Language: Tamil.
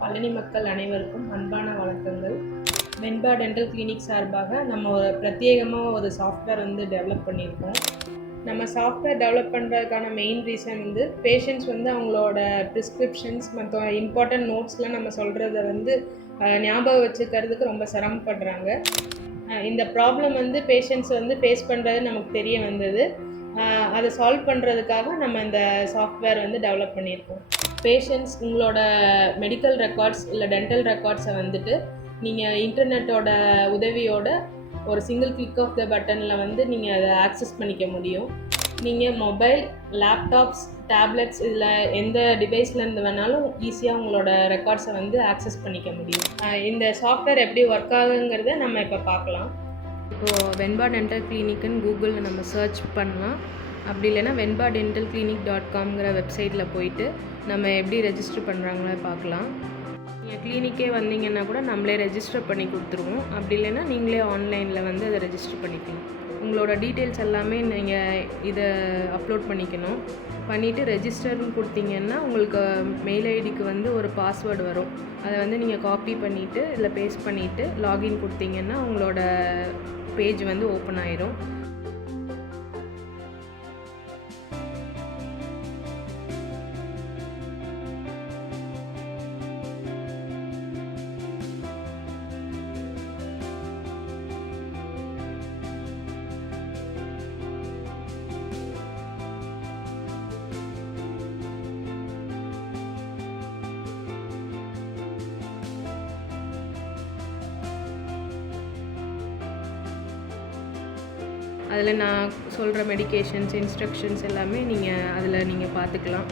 பழனி மக்கள் அனைவருக்கும் அன்பான வணக்கங்கள். வெண்பா டென்டல் கிளினிக் சார்பாக நம்ம ஒரு பிரத்யேகமாக ஒரு சாஃப்ட்வேர் வந்து டெவலப் பண்ணியிருக்கோம். நம்ம சாஃப்ட்வேர் டெவலப் பண்ணுறதுக்கான மெயின் ரீசன் வந்து பேஷண்ட்ஸ் வந்து அவங்களோட ப்ரிஸ்கிரிப்ஷன்ஸ் மற்ற இம்பார்ட்டன்ட் நோட்ஸ்லாம் நம்ம சொல்கிறத வந்து ஞாபகம் வச்சுக்கிறதுக்கு ரொம்ப சிரமப்படுறாங்க. இந்த ப்ராப்ளம் வந்து பேஷண்ட்ஸ் வந்து ஃபேஸ் பண்ணுறது நமக்கு தெரிய வந்தது. அதை சால்வ் பண்ணுறதுக்காக நம்ம இந்த சாஃப்ட்வேர் வந்து டெவலப் பண்ணியிருக்கோம். பேஷண்ட்ஸ் உங்களோட மெடிக்கல் ரெக்கார்ட்ஸ் இல்லை டென்டல் ரெக்கார்ட்ஸை வந்துட்டு நீங்கள் இன்டர்நெட்டோட உதவியோட ஒரு சிங்கிள் கிளிக் ஆஃப் த பட்டனில் வந்து நீங்கள் அதை ஆக்சஸ் பண்ணிக்க முடியும். நீங்கள் மொபைல், லேப்டாப்ஸ், டேப்லெட்ஸ் இதில் எந்த டிவைஸ்லேருந்து வேணாலும் ஈஸியாக உங்களோட ரெக்கார்ட்ஸை வந்து ஆக்சஸ் பண்ணிக்க முடியும். இந்த சாஃப்ட்வேர் எப்படி ஒர்க் ஆகுங்கிறத நம்ம இப்போ பார்க்கலாம். இப்போது வெண்பா டென்டல் கிளினிக்குன்னு கூகுளில் நம்ம சர்ச் பண்ணலாம். அப்படி இல்லைன்னா வெண்பா டென்டல் கிளினிக் .comங்கிற வெப்சைட்டில் போயிட்டு நம்ம எப்படி ரெஜிஸ்டர் பண்ணுறாங்களோ பார்க்கலாம். நீங்கள் கிளினிக்கே வந்தீங்கன்னா கூட நம்மளே ரெஜிஸ்டர் பண்ணி கொடுத்துருவோம். அப்படி இல்லைன்னா நீங்களே ஆன்லைனில் வந்து அதை ரெஜிஸ்டர் பண்ணிக்கலாம். உங்களோட டீட்டெயில்ஸ் எல்லாமே நீங்கள் இதை அப்லோட் பண்ணிவிட்டு ரெஜிஸ்டர்னு கொடுத்தீங்கன்னா உங்களுக்கு மெயில் ஐடிக்கு வந்து ஒரு பாஸ்வேர்டு வரும். அதை வந்து நீங்கள் காப்பி பண்ணிவிட்டு இதில் பேஸ்ட் பண்ணிவிட்டு லாகின் கொடுத்தீங்கன்னா உங்களோட பேஜ் வந்து ஓப்பன் ஆயிரும். அதில் நான் சொல்கிற மெடிகேஷன்ஸ், இன்ஸ்ட்ரக்ஷன்ஸ் எல்லாமே நீங்கள் அதில் பார்த்துக்கலாம்.